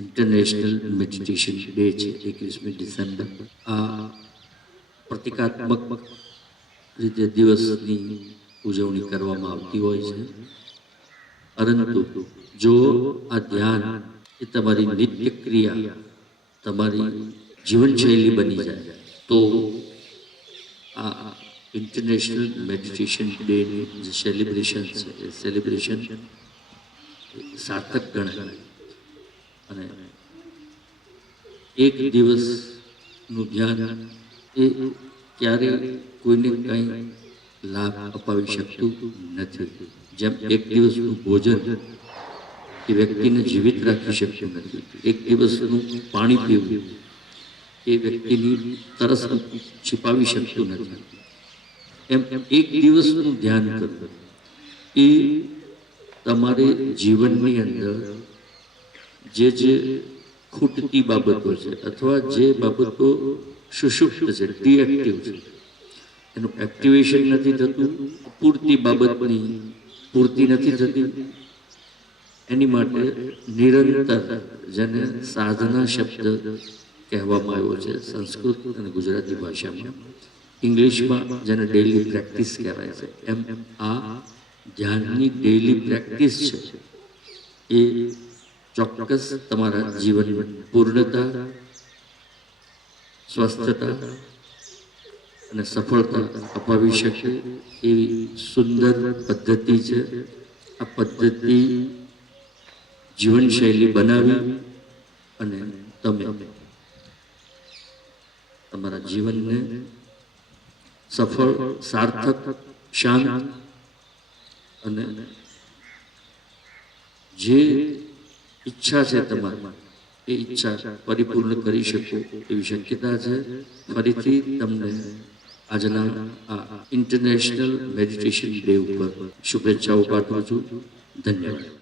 International meditation day છે 21મી December. આ પ્રતિકાત્મક રીતે દિવસની ઉજવણી કરવામાં આવતી હોય છે. પરંતુ જો આ ધ્યાન એ તમારી નિત્ય ક્રિયા, તમારી જીવનશૈલી બની જાય તો આ ઇન્ટરનેશનલ મેડિટેશન ડેની જે સેલિબ્રેશન છે એ સેલિબ્રેશન સાર્થક ગણાય. અને એક દિવસનું ધ્યાન એ ક્યારેય કોઈને કંઈ લાભ અપાવી શકતું નથી. જેમ એક દિવસનું ભોજન એ વ્યક્તિને જીવિત રાખી શકતું નથી, એક દિવસનું પાણી પીવું એ વ્યક્તિની તરસ छिपाવી શકતું નથી, એમ એક દિવસનું ધ્યાન કરવું એ તમારે જીવનની અંદર જે ખૂટતી બાબતો છે અથવા જે બાબતો સુષુપ્ત છે, ડીએક્ટિવ છે, એનું એક્ટિવેશન નથી થતું, પૂરતી બાબતની પૂર્તિ નથી થતી. એની માટે નિરંતર, જેને સાધના શબ્દ કહેવામાં આવ્યો છે સંસ્કૃત અને ગુજરાતી ભાષામાં, ઇંગ્લિશમાં જેને ડેઇલી પ્રેક્ટિસ કહેવાય છે, એમ આ ધ્યાનની ડેઇલી પ્રેક્ટિસ છે એ ચોક્કસ તમારા જીવનમાં પૂર્ણતા, સ્વસ્થતા અને સફળતા અપાવી શકે એવી સુંદર પદ્ધતિ છે. આ પદ્ધતિ જીવનશૈલી બનાવી અને તમે તમારા જીવનને સફળ, સાર્થક, શાંત અને જે ઈચ્છા છે તમારી એ ઈચ્છા પરિપૂર્ણ કરી શકો એવી શક્યતા છે. ફરીથી તમને આજના આ ઇન્ટરનેશનલ મેડિટેશન ડે ઉપર શુભેચ્છાઓ પાઠવું છું. ધન્યવાદ.